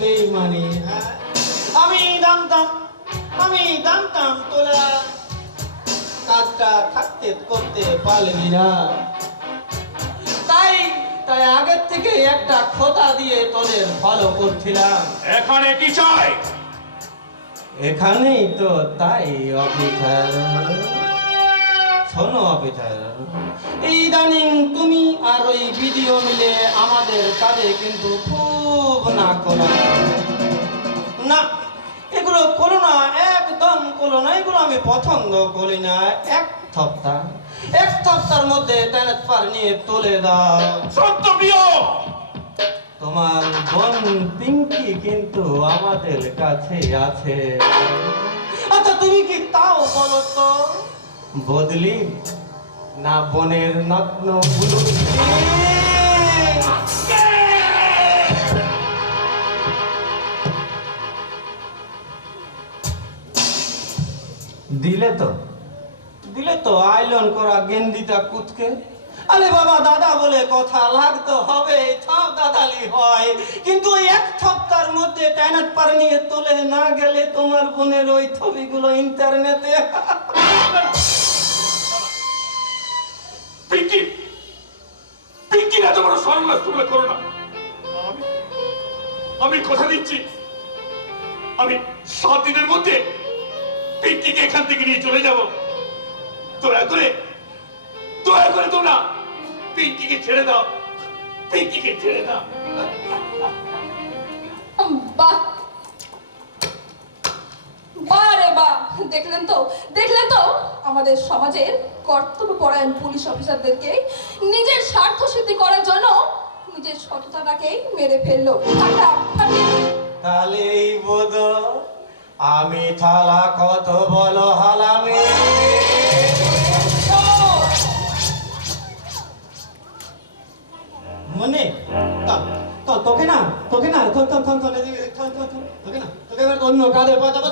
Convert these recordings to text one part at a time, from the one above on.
বেইমানি হ্যাঁ? আমি জানতাম আমি জানতাম তোরা কাজটা থাকতে করতে পারবি না। তাই তাই আগের থেকে একটা খোতা দিয়ে তোদের ফলো করছিলাম। এখানে কি চাই? এখানেই তো তাই অফিসার শোনো অফিসার এই ইদানিং তুমি আর ওই ভিডিও মিলে আমাদের কাজে কিন্তু খুব না করো। না এগুলো করো না একদম করো না এগুলো আমি পছন্দ করি না। এক সপ্তাহ এক সপ্তাহের মধ্যে ট্রান্সফার নিয়ে তুলে দাও সত্য প্রিয়! তোমার বোন পিঙ্কি কিন্তু আমাদের কাছে আছে। আচ্ছা তুমি কি তাও বলো তো? বদলি না বনের নগ্ন দিলে তো। দিলে তো আইলন করা গেন্দিটা কুতকে। আরে বাবা, দাদা বলে কথা লাগতো হবে সব দাদালি হয়। কিন্তু এক সপ্তাহের মধ্যে টাইনাট পার নিয়ে তোলে না গেলে তোমার বোনের ওই ছবিগুলো ইন্টারনেটে আমি কথা দিচ্ছি। আমি সাত দিনের মধ্যে পিঙ্কিকে এখান থেকে নিয়ে চলে যাব। দয়া করে দয়া করে তোমরা পিঙ্কিকে ছেড়ে দাও। পিঙ্কিকে ছেড়ে দাও। বারে বাহ দেখলেন তো? দেখলেন তো? আমাদের সমাজের কর্তব্যপরায়ণ পুলিশ অফিসারদেরকে নিজের স্বার্থ সিদ্ধি করার জন্য নিজের সততাটাকেই মেরে ফেলল। তাহলে এই বোধ আমি থালা কত বলো হালামি? মনে? তোকে না তোকে না তোকে না তোকে এবার অন্য কাজে পাঠাবো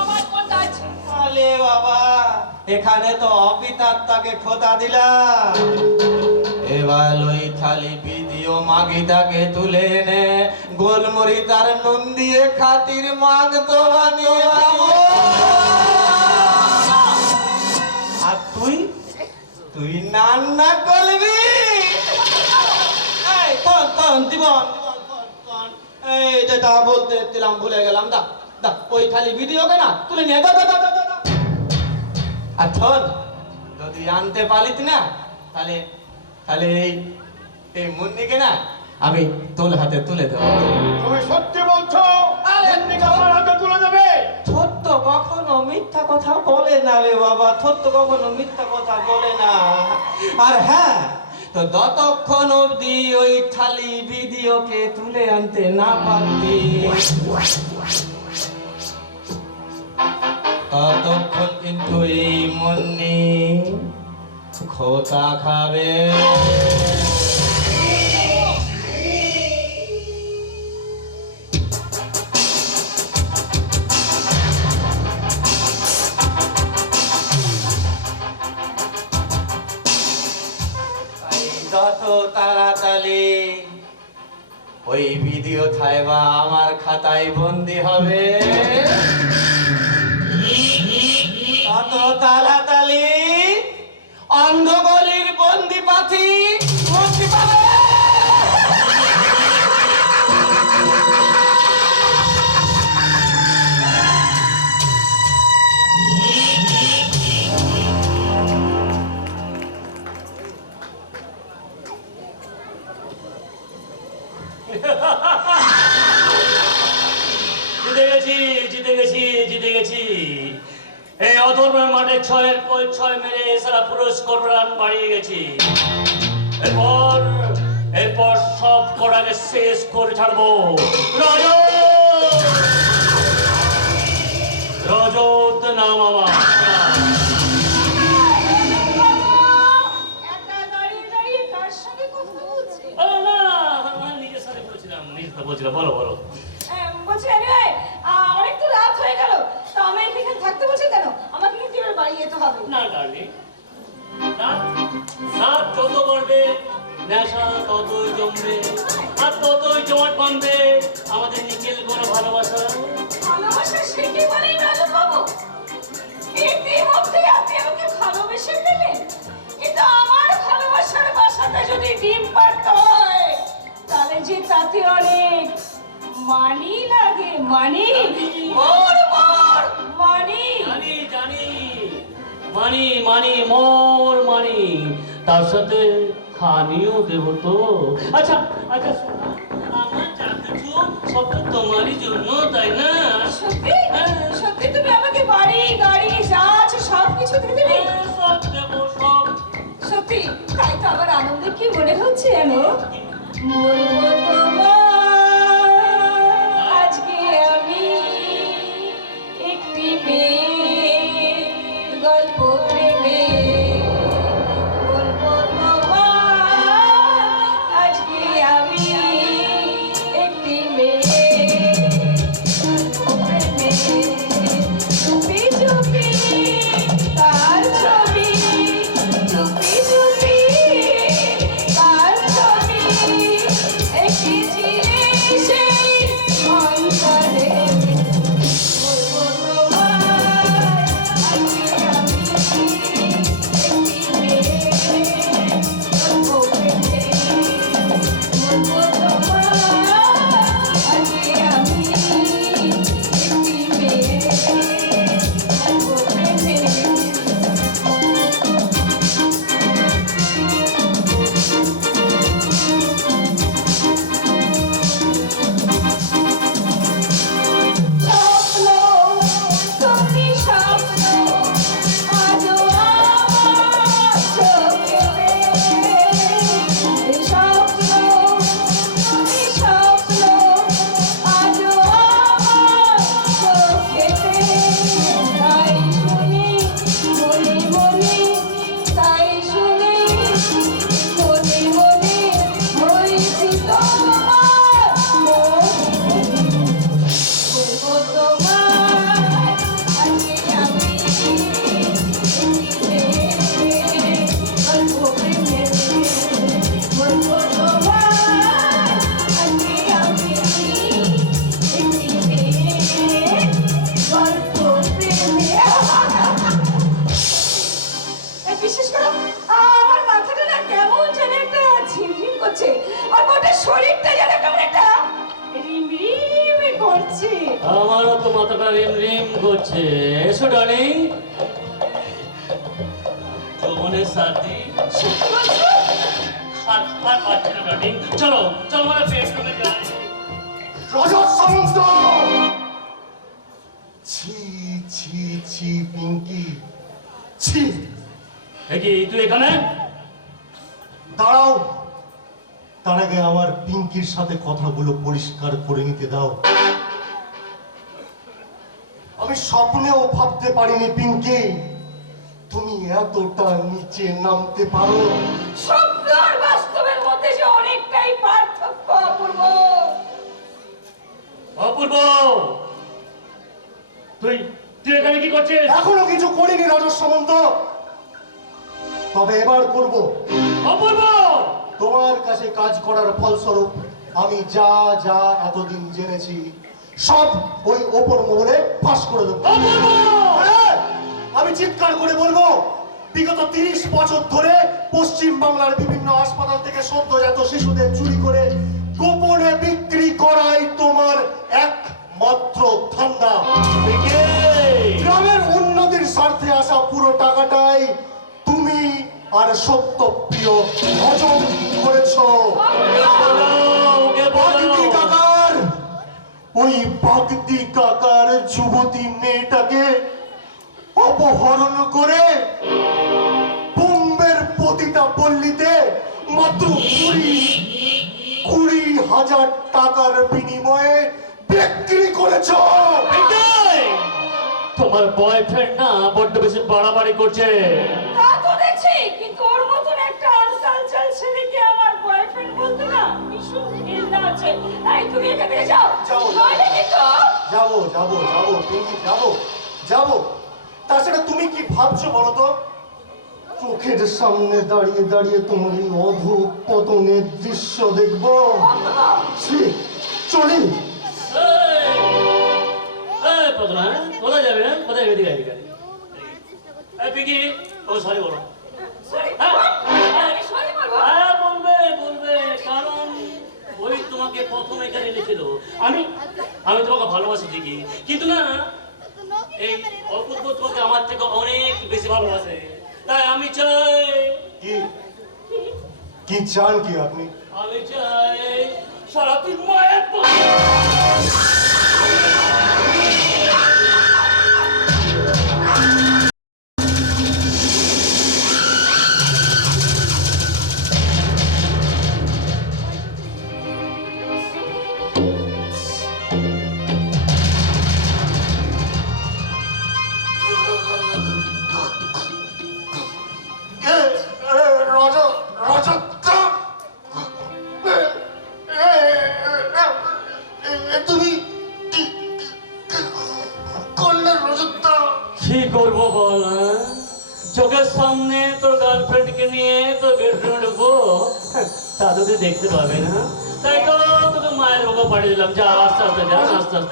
আমার আলে বাবা এখানে তো খোতা দিলাম। এবার ওই থালি মাগিটাকে তুলে এনে গোলমরি তার নুন দিয়ে খাতির মাগ তো বানিয়ে আর তুই তুই রান্না করবি কোন কোন এই যেটা বলতে দিলাম ভুলে গেলাম। দা দা ওই খালি ভিডিওকে না তুলে নিয়ে দা দা দা দা। আর শোন যদি আনতে পারিস না তাহলে তাহলে এই এই মুন্নিকে না আমি তোর হাতে তুলে দেবো। তুমি সত্যি বলছো? আমার হাতে তুলে দেবে? ছোট্ট কখনো মিথ্যা কথা বলে না রে বাবা ছোট্ট কখনো মিথ্যা কথা বলে না। আর হ্যাঁ তো ততক্ষণ অবধি ওই থালি ভিডিওকে তুলে আনতে না পারবি ততক্ষণ কিন্তু এই মনে খোতা খাবে। লাগে মানি। মোর মোর মানি। জানি জানি মানি মানি মোর মানি। তার সাথে হানিও দেব তো। আচ্ছা আচ্ছা আমার যা কিছু সব তো তোমারই জন্য তাই না? সত্যি? হ্যাঁ। সত্যি তুমি আমাকে বাড়ি গাড়ি যা আছে সব কিছু দিয়ে দেবে হ্যাঁ, সব দেবো সব। সত্যি? তাই তো আমার আনন্দে কি মনে হচ্ছে জানো? বলব তোমার একটি আর আর না ডার্লিং চলো চলো আমরা বেডরুমে যাই রজত সামন্ত ছি ছি ছি পিঙ্কি ছি। কি তুই এখানে? দাঁড়াও। তার আগে আমার পিঙ্কির সাথে কথাগুলো পরিষ্কার করে নিতে দাও। আমি স্বপ্নেও ভাবতে পারিনি পিঙ্কি। তুমি এতটা নিচে নামতে পারো। স্বপ্ন অপূর্ব! তুই তুই এখানে কি করছিস? এখনও কিছু করিনি রজত সামন্ত তবে এবার করব। অপূর্ব! তোমার কাছে কাজ করার ফলস্বরূপ আমি যা যা এতদিন জেনেছি সব ওই ওপর মহলে ফাঁস করে দেবো। হ্যাঁ, আমি চিৎকার করে বলব বিগত তিরিশ বছর ধরে পশ্চিম বাংলার বিভিন্ন হাসপাতাল থেকে সদ্যজাত শিশুদের চুরি করে গোপনে বিক্রি করাই তোমার একমাত্র ধান্দা। গ্রামের উন্নতির স্বার্থে আসা পুরো টাকাটাই তুমি আর সত্যপ্রিয় হজম করেছ। ওই বাগদি কাকার যুবতী মেয়েটাকে অপহরণ করে বোম্বের প্রতিটা পল্লীতে মাত্র কুড়ি হাজার টাকার বিনিময়ে বিক্রি করেছ। তোমার বয়ফ্রেন্ড না বড্ড বেশি বাড়াবাড়ি করছে। তা তো দেখছি কিন্তু ওর মতন একটা আনকালচার ছেলেকে আমার বয়ফ্রেন্ড বলতে না ভীষণ ঘৃণা আছে। এই তুমি এখান থেকে যাও। যাও। নইলে কিন্তু যাব যাব যাব পিঙ্কি যাব যাব। তাছাড়া তুমি কি ভাবছ বলো তো? চোখের সামনে দাঁড়িয়ে দাঁড়িয়ে তোমার এই অধূপ পতনের দৃশ্য দেখব। চলি। হ্যাঁ? কোথায় যাবে হ্যাঁ? কোথায় এদিকে এদিকে এদিকে। পিকি ও সরি বলো। হ্যাঁ? হ্যাঁ বলবে বলবে কারণ ওই তোমাকে প্রথম এখানে এনেছিল। আমি আমি তোমাকে ভালোবাসি ঠিকই কিন্তু না এই অল্প তোমাকে আমার থেকে অনেক বেশি ভালোবাসে। তাই আমি চাই কি? কি চান কি আপনি? আমি চাই সারা তুই মায়ের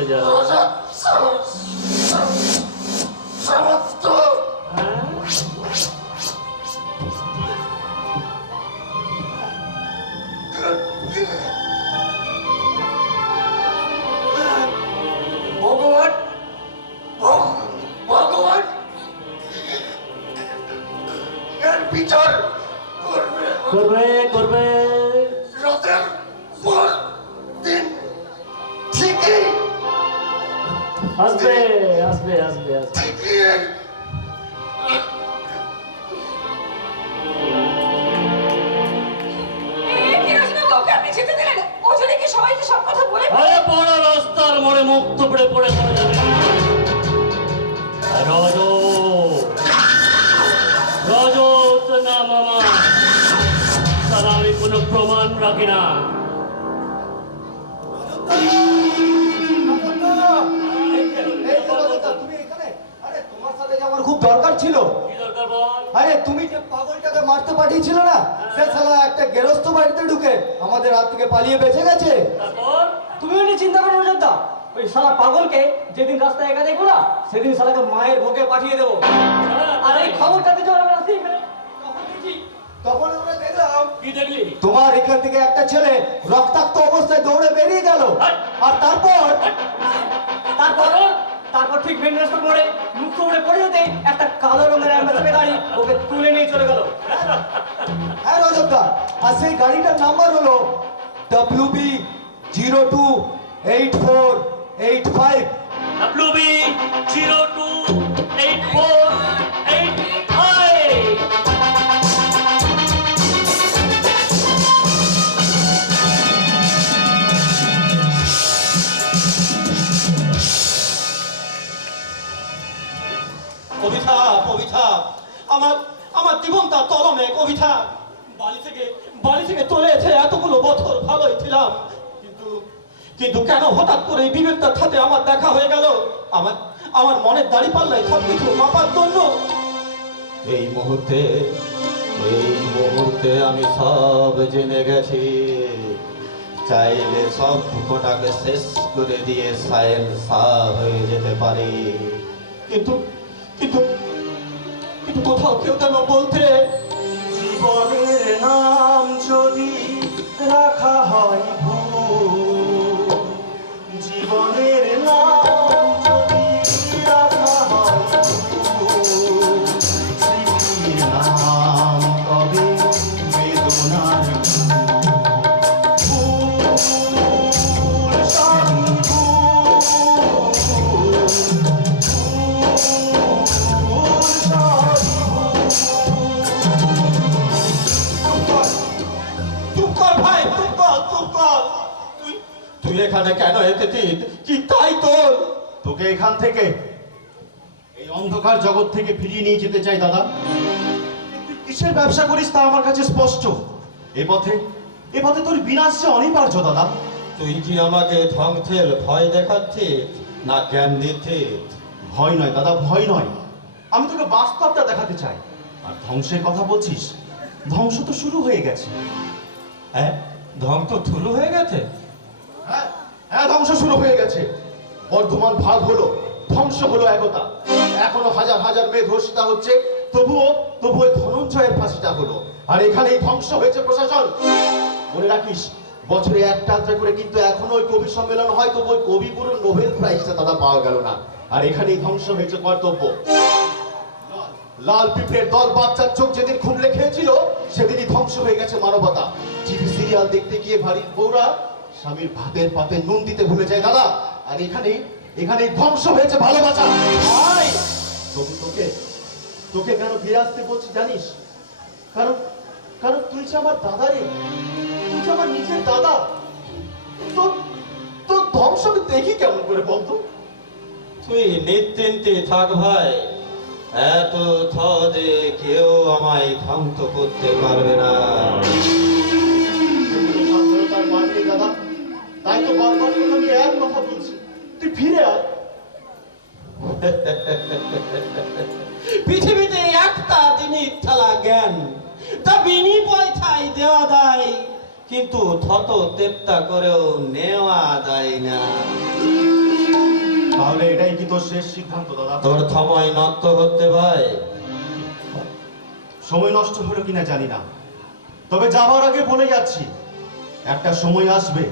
আস্তে আস্তে যা পড়ে পড়ে পড়ে যাবে রজ রজত না মামা। তারা আমি কোনো প্রমাণ রাখি না। তুমি এখানে আরে তোমার সাথে যে আমার খুব দরকার ছিল আরে তুমি যে পাগলটাকে মারতে পাঠিয়েছিল না সে শালা একটা গেরস্ত বাড়িতে ঢুকে আমাদের হাত থেকে পালিয়ে বেঁচে গেছে। তারপর? তুমি নিয়ে চিন্তা করো অযোধ্যা ওই শালা পাগলকে যেদিন রাস্তায় একা দেখব না সেদিন শালাকে মায়ের ভোগে পাঠিয়ে দেবো। আর এই খবরটা দিতে আমরা এখানে। তখন দেখি তখন আমরা দেখলাম কি দেখলি? তোমার এখান থেকে একটা ছেলে রক্তাক্ত অবস্থায় দৌড়ে বেরিয়ে গেল। আর তারপর? তারপর? তারপর ঠিক মেন রাস্তার মোড়ে মুখ উড়ে পড়ে যেতে একটা কালো রঙের অ্যাম্বাসেডার গাড়ি ওকে তুলে নিয়ে চলে গেল। হ্যাঁ রজতদা। আর সেই গাড়িটার নাম্বার হলো W B zero two eight four eight five W B zero two eight four eight কবিতা কবিতা। আমার আমার জীবনটা তলমে কবিতা। বাড়ি থেকে বাড়ি থেকে চলে এসে এতগুলো বছর ভালোই ছিলাম। কিন্তু কিন্তু কেন হঠাৎ করে এই বিবেকটার সাথে আমার দেখা হয়ে গেল? আমার আমার মনের দাড়ি পাল্লাই সব কিছু মাপার জন্য। এই মুহূর্তে এই মুহূর্তে আমি সব জেনে গেছি। চাইলে সব কটাকে শেষ করে দিয়ে সায়েন সা হয়ে যেতে পারি। কিন্তু কিন্তু কিন্তু কোথাও কেউ যেন বলতে, জীবনের নাম যদি রাখা হয় এখানে কেন এসেছিস? কি তাই তোর? তোকে এখান থেকে এই অন্ধকার জগৎ থেকে ফিরিয়ে নিয়ে যেতে চাই দাদা। তুই কিসের ব্যবসা করিস তা আমার কাছে স্পষ্ট। এ পথে এ পথে তোর বিনাশ যে অনিবার্য দাদা। তুই কি আমাকে ধ্বংসের ভয় দেখাচ্ছিস? না জ্ঞান দিচ্ছিস? ভয় নয় দাদা ভয় নয়। আমি তোকে বাস্তবটা দেখাতে চাই। আর ধ্বংসের কথা বলছিস? ধ্বংস তো শুরু হয়ে গেছে। হ্যাঁ ধ্বংস তো শুরু হয়ে গেছে। হ্যাঁ হ্যাঁ ধ্বংস শুরু হয়ে গেছে। বর্ধমান ভাগ হলো, ধ্বংস হলো একতা। এখনও হাজার হাজার মেয়ে ধর্ষিতা হচ্ছে, তবুও তবুও ধনঞ্জয়ের ফাঁসিটা হলো। আর এখানেই ধ্বংস হয়েছে প্রশাসন। মনে রাখিস, বছরে একটা করে কিন্তু এখনও ওই কবি সম্মেলন হয়, তবু ওই কবিগুরুর নোবেল প্রাইজটা তারা পাওয়া গেল না। আর এখানেই ধ্বংস হয়েছে কর্তব্য। লাল পিঁপড়ের দল বাচ্চার চোখ যেদিন খুবলে খেয়েছিল সেদিনই ধ্বংস হয়ে গেছে মানবতা। টিভি সিরিয়াল দেখতে গিয়ে বাড়ির বউরা স্বামীর ভাতের পাতে নুন দিতে ভুলে যায় দাদা। আর এখানেই এখানেই ধ্বংস হয়েছে ভালোবাসা। তবু তোকে তোকে কেন ফিরে আসতে বলছি জানিস? কারণ কারণ তুই যে আমার দাদা রে, তুই আমার নিজের দাদা। তোর তোর ধ্বংস দেখি কেমন করে বলতো? তুই নিশ্চিন্তে থাক ভাই, এত সহজে কেউ আমায় ধ্বংস করতে পারবে না। কিন্তু থত তেপ্তা করেও নেওয়া যায় না। তাহলে এটাই কি তোর শেষ সিদ্ধান্ত দাদা? তোর সময় নষ্ট হতে ভাই সময় নষ্ট হলো কিনা জানি না। তবে যাওয়ার আগে বলে যাচ্ছি একটা সময় আসবে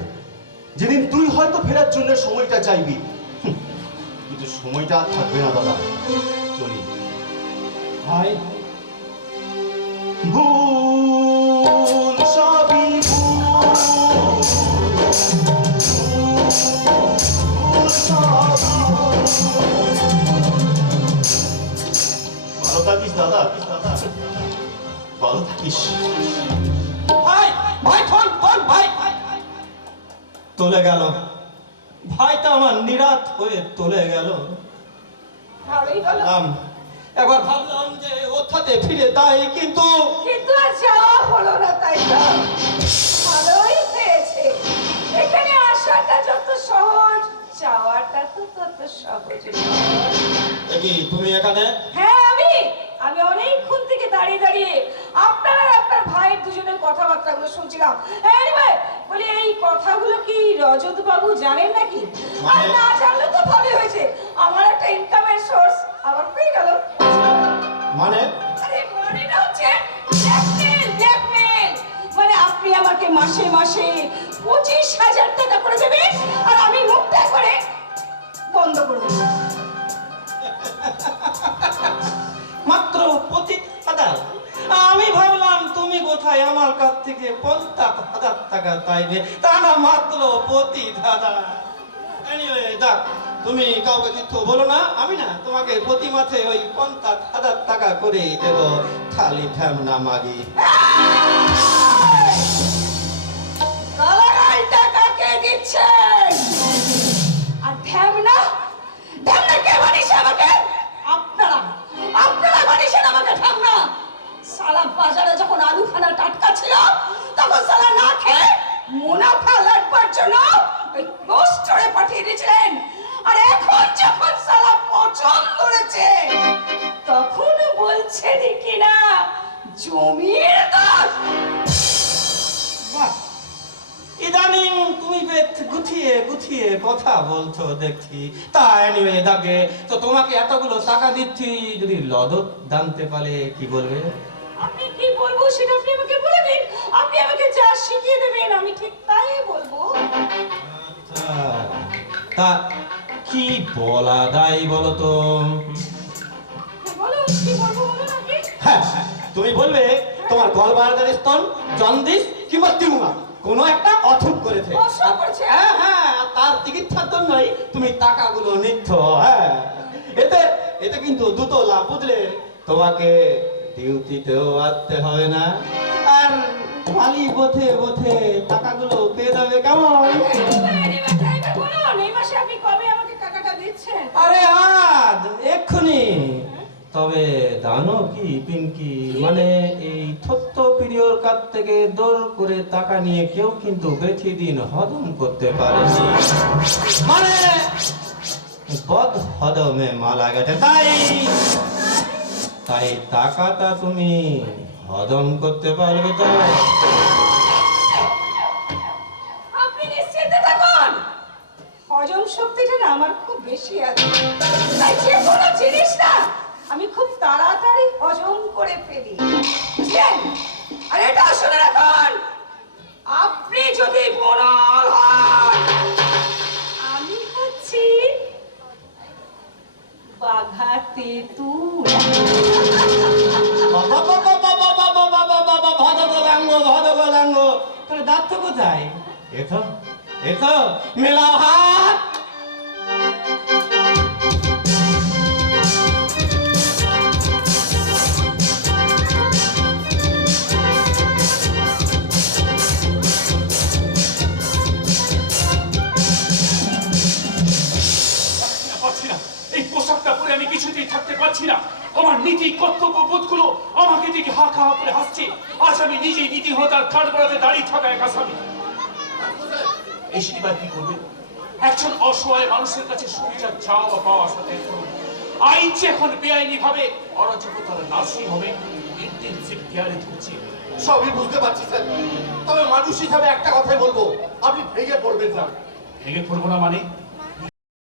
যেদিন তুই হয়তো ফেরার জন্য সময়টা চাইবি। কিন্তু সময়টা আর থাকবে না দাদা। চলি। ভাই। ভুল ভাই ভাই ফোন ফোন ভাই। চলে গেল। ভাইটা আমার নিরাত হয়ে চলে গেল। একবার ভাবলাম যে সাথে ফিরে তাই কিন্তু কিন্তু আর যাওয়া হলো না তাই ভালোই হয়েছে। এখানে আসাটা যত সহজ যাওয়াটা তো তত সহজ। তুমি এখানে? হ্যাঁ আমি অনেকক্ষণ থেকে দাঁড়িয়ে দাঁড়িয়ে আপনার আর আপনার ভাইয়ের দুজনের কথাবার্তাগুলো শুনছিলাম। এনিওয়ে বলি এই কথাগুলো কি রজত বাবু জানেন নাকি? আর না জানলে তো ভালোই হয়েছে। আমার একটা ইনকামের সোর্স আবার পেয়ে গেল। মানে? আরে মানেটা হচ্ছে মানে আপনি আমাকে মাসে মাসে পঁচিশ হাজার টাকা করে দেবেন আর আমি মুখটা করে বন্ধ করে দেবো। কোথায় আমার কাছ থেকে পঞ্চাশ হাজার টাকা চাইবে তা না মাত্র প্রতি হাজার তুমি কাউকে কিছু বলো না, আমি না তোমাকে প্রতি মাসে ওই পঞ্চাশ হাজার টাকা করে দেবো। খালি মাগি। কে বানিয়েছে আমাকে? আপনারা আপনারা বানিয়েছেন আমাকে ঢ্যামনা সালা বাজারে যখন আলু খানা টাটকা ছিল, তখন সালা না খেয়ে মুনাফা লাগবার জন্য ওই পাঠিয়ে দিয়েছিলেন। আর এখন যখন সালা পচন ধরেছে, তখন বলছেন কিনা, জমির বাহ। ইদানিং তুমি বেশ গুছিয়ে গুছিয়ে কথা বলছো দেখছি। তা এনিওয়ে দাগে, তো তোমাকে এতগুলো টাকা দিচ্ছি, যদি লদত জানতে পারলে কি বলবে? আপনি কি বলব সেটা আপনি আমাকে বলে দিন। আপনি আমাকে যা শিখিয়ে দেবেন আমি ঠিক তাই বলব। আচ্ছা, তা কি বলা দায় বলো তো বলুন কি বলব বলুন আপনি হ্যাঁ তুমি বলবে তোমার গলবারদের স্তন জন্ডিস কিংবা টিউমার কোনো একটা অসুখ করেছে? হ্যাঁ হ্যাঁ তার চিকিৎসার জন্যই তুমি টাকাগুলো নিচ্ছ হ্যাঁ। এতে এতে কিন্তু দুটো লাভ বুঝলে? তোমাকে ডিউটিতেও আসতে হবে না। আর খালি পথে পথে টাকাগুলো পেয়ে যাবে কেমন? আরে আজ এক্ষুনি। তবে জানো কি পিঙ্কি? মানে এই ছোট্ট প্রিয়র কাছ থেকে দৌড় করে টাকা নিয়ে কেউ কিন্তু বেশি দিন হজম করতে পারেনি। মানে বদ হদমে মালা গেছে তাই তাই টাকাটা তুমি হদম করতে পারবে তো? পারছি না। আমার নীতি কর্তব্য বোধগুলো আমাকে দিকে হা খা করে হাসছে। আজ আমি নিজেই নীতিহীনতার কাঠ গড়াতে দাঁড়িয়ে থাকা এক আসামি এই সিনেমা কি করবে? একজন অসহায় মানুষের কাছে সুবিচার চাওয়া বা পাওয়া সাথে আইন যে এখন বেআইনি ভাবে অরাজকতার নাশই হবে ইন্টেনসিভ কেয়ারে সবই বুঝতে পারছি স্যার। তবে মানুষ হিসাবে একটা কথাই বলব আপনি ভেঙে পড়বেন না। ভেঙে পড়ব না মানে?